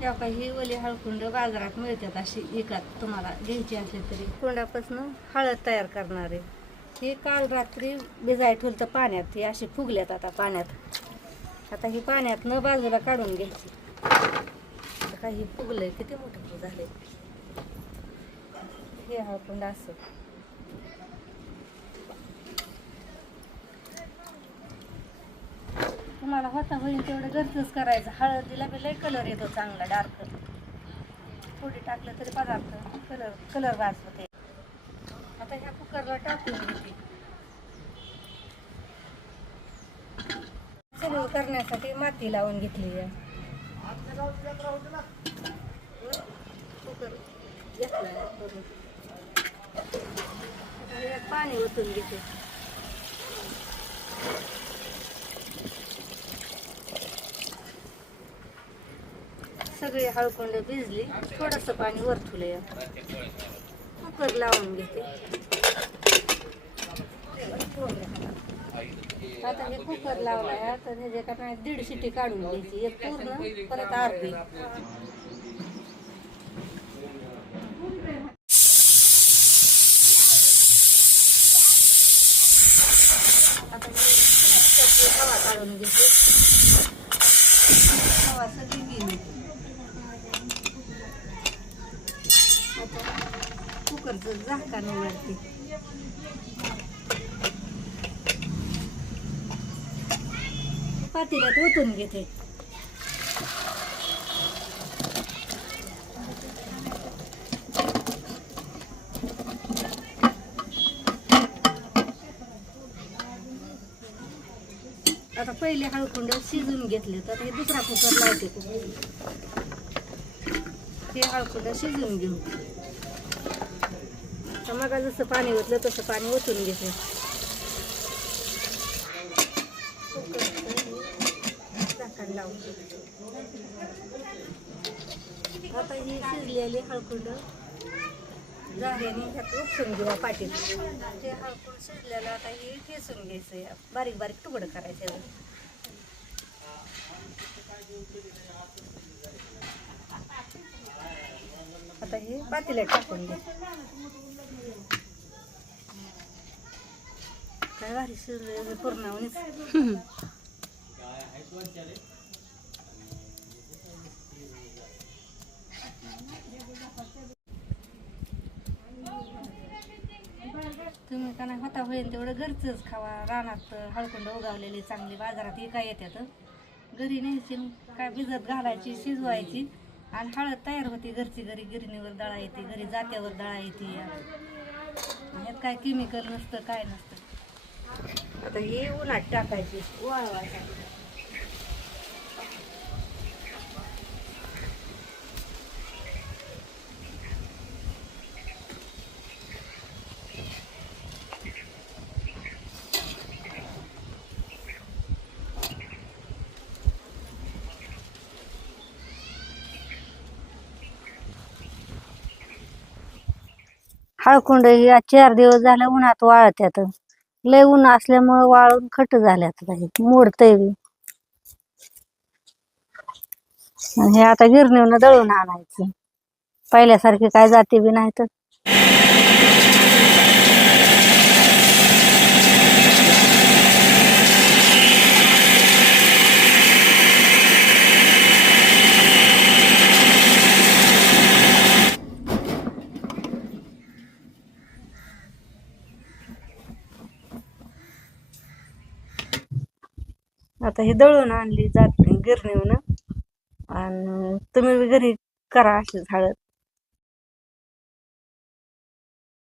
तेव्हा काही ही ओली हळकुंड बाजारात मिळतात अशी विकत तुम्हाला घ्यायची असली तरी. कुंडापासून हळद तयार करणार आहे. ही काल रात्री भिजाय ठेवलं तर पाण्यात ही अशी फुगल्यात आता पाण्यात. आता ही पाण्यात न बाजूला काढून घ्यायची. काही फुगलंय किती मोठं झाले हे हळकुंड असं. तुम्हाला होता होईल तेवढं घरचंच करायचं. हळदीला बी लय कलर येतो चांगला डार्क थोडी टाकलं तरी पदार्थ कलर कलर वाचवते आता ह्या कुकरला टाकून घेते सगळं करण्यासाठी माती लावून घेतली आहे. कुकर पाणी ओतून घेते. सगळी हळकुंड भिजली थोडंसं पाणी वरथुले कुकर लावून घेते. आता हे कुकर लावलाय आता हे का नाही दीड शिटी काढून घ्यायची एक पूर्ण परत अर्धी. आता हवा काढून घेते. हवा सगळी कुकरचं झाकण उघडते पातेल्यात ओतून घेते. आता पहिले हळकुंड शिजून घेतले तर हे दुसरा कुकर लावते. हे हळकुंड शिजून घेऊ. आता मग जसं पाणी ओतलं तसं पाणी ओतून घेते झाकण आता ही शिजलेली हळकुंड झाल्याने ह्यात उपसून घेऊ पाटील. ते हळकुंड शिजलेलं आता ही ठेसून घ्यायचं बारीक बारीक तुकडं करायचं आता हे पातीला टाकून घे काय भारी शिजलं पूर्ण तुम्ही का नाही होता होईल तेवढं घरचंच खावा. रानात हळकुंड उगावलेली चांगली बाजारात काय येतात घरी न्यायची काय भिजत घालायची शिजवायची. आणि हळद तयार होती घरची घरी गिरणीवर दळा येते घरी जात्यावर दळा येते यात काय केमिकल नसतं काय नसतं. आता ही उन्हात टाकायची वाळवायसाठी. हळकुंड ही आज चार दिवस झाले उन्हात वाळत्यात. लय ऊन असल्यामुळे वाळून खट झाल्यात मोडतय बी. आणि हे आता गिरणीवरनं दळून आणायचं. पहिल्यासारखे काय जाते बी नाही तर आता हे दळून आणली जात गिरणीवरनं आणि तुम्ही घरी करा अशी हळद